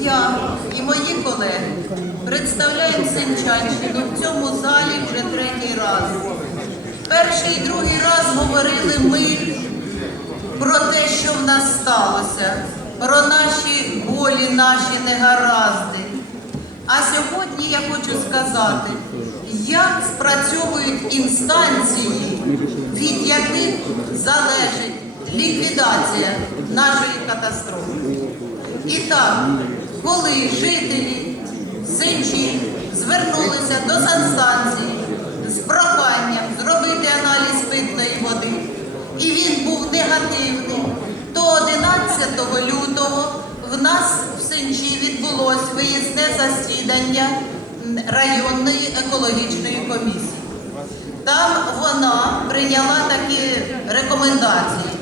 Я і мої колеги представляємо Сенчанщину в цьому залі вже третій раз. Перший і другий раз говорили ми про те, що в нас сталося, про наші болі, наші негаразди. А сьогодні я хочу сказати, як спрацьовують інстанції, від яких залежить ліквідація нашої катастрофи. І так, коли жителі Сенчі звернулися до санстанції з проханням зробити аналіз питної води, і він був негативний, то 11 лютого в нас в Сенчі відбулось виїзне засідання районної екологічної комісії. Там вона прийняла такі рекомендації.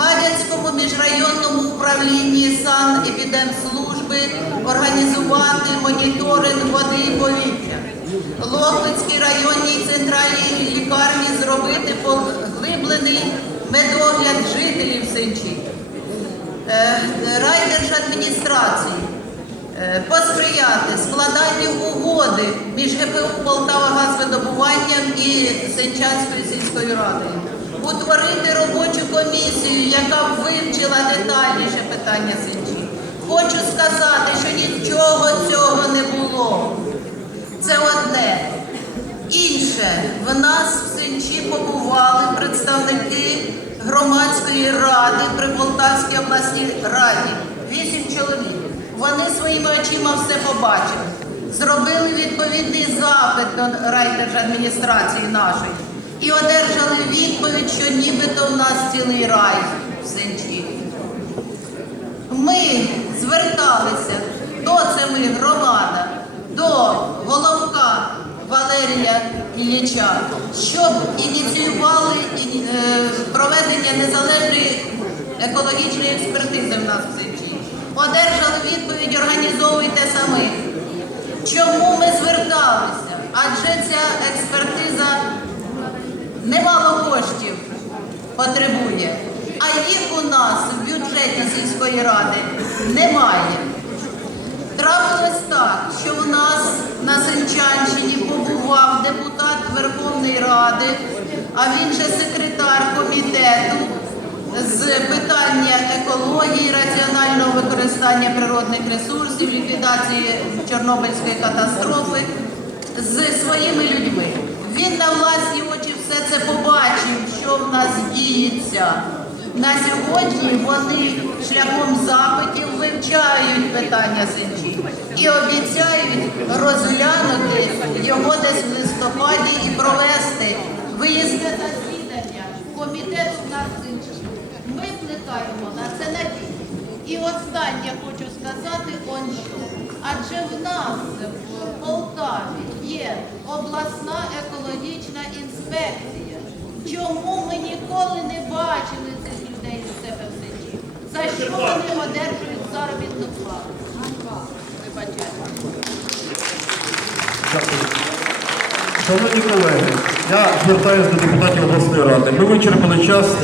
Гадяцькому міжрайонному управлінні санепідемслужби організувати моніторинг води і повітря. Лохвицькій районній центральній лікарні зробити поглиблений медогляд жителів Сенчі. Е, Райдержадміністрації е, посприяти складанню угоди між ГПУ Полтавагазвидобуванням і Сенчанською сільською радою, утворити робочу комісію, яка б вивчила детальніше питання Сенчі. Хочу сказати, що нічого цього не було. Це одне. Інше, в нас в Сенчі побували представники громадської ради при Полтавській обласній раді. Вісім чоловік. Вони своїми очима все побачили. Зробили відповідний запит до райдержадміністрації нашої і одержали відповідь, цілий рай в Сенчі. Ми зверталися, до громада, до головка Валерія Ілліча, щоб ініціювали е, проведення незалежної екологічної експертизи в нас в Сенчі. Одержали відповідь, організовуйте самі. Чому ми зверталися? Адже ця експертиза потребує, а їх у нас в бюджеті сільської ради немає. Трапилось так, що в нас на Сенчанщині побував депутат Верховної Ради, а він же секретар комітету з питання екології, раціонального використання природних ресурсів, ліквідації Чорнобильської катастрофи з своїми людьми. Він на власні очі все це побачив, що в нас діється. На сьогодні вони шляхом запитів вивчають питання синчі і обіцяють розглянути його десь в листопаді і провести виїзне засідання комітету на синчі. Ми плекаємо на це надію. І останнє хочу сказати он що. Адже в нас в Полтаві є обласна екологічна інспекція. Чому ми ніколи не бачили цих людей у себе в селі? За що вони одержують заробітну плату? Шановні колеги, я звертаюся до депутатів обласної ради. Ми вичерпали час.